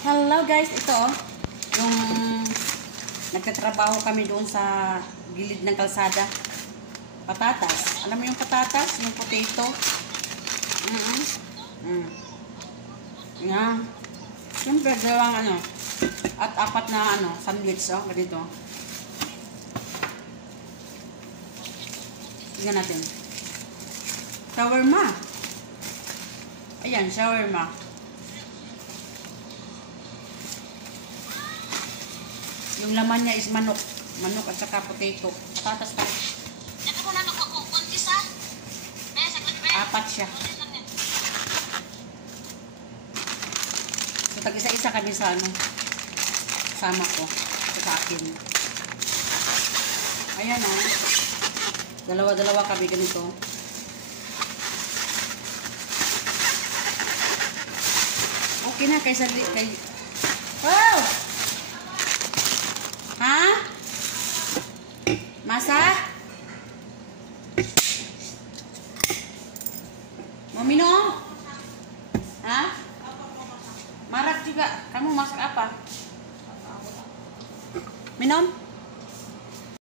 Hello guys, ito yung nagtatrabaho kami doon sa gilid ng kalsada. Patatas. Alam mo yung patatas? Yung potato. Yan. Siyempre, dalawang at apat na sandwich, ganito. Tingnan natin. Shawarma. Ayan, shawarma. Yung laman niya is manok. Manok at saka potato. Patatas tayo. Ito ko na nagkukuntis ha. Apat siya. So, tag-isa-isa kami sa sama ko. Sa akin. Ayan dalawa-dalawa kami ganito. Okay na kay wow! Ha? Masa? Mau minum? Ha? Marak juga. Kamu masak apa? Minum?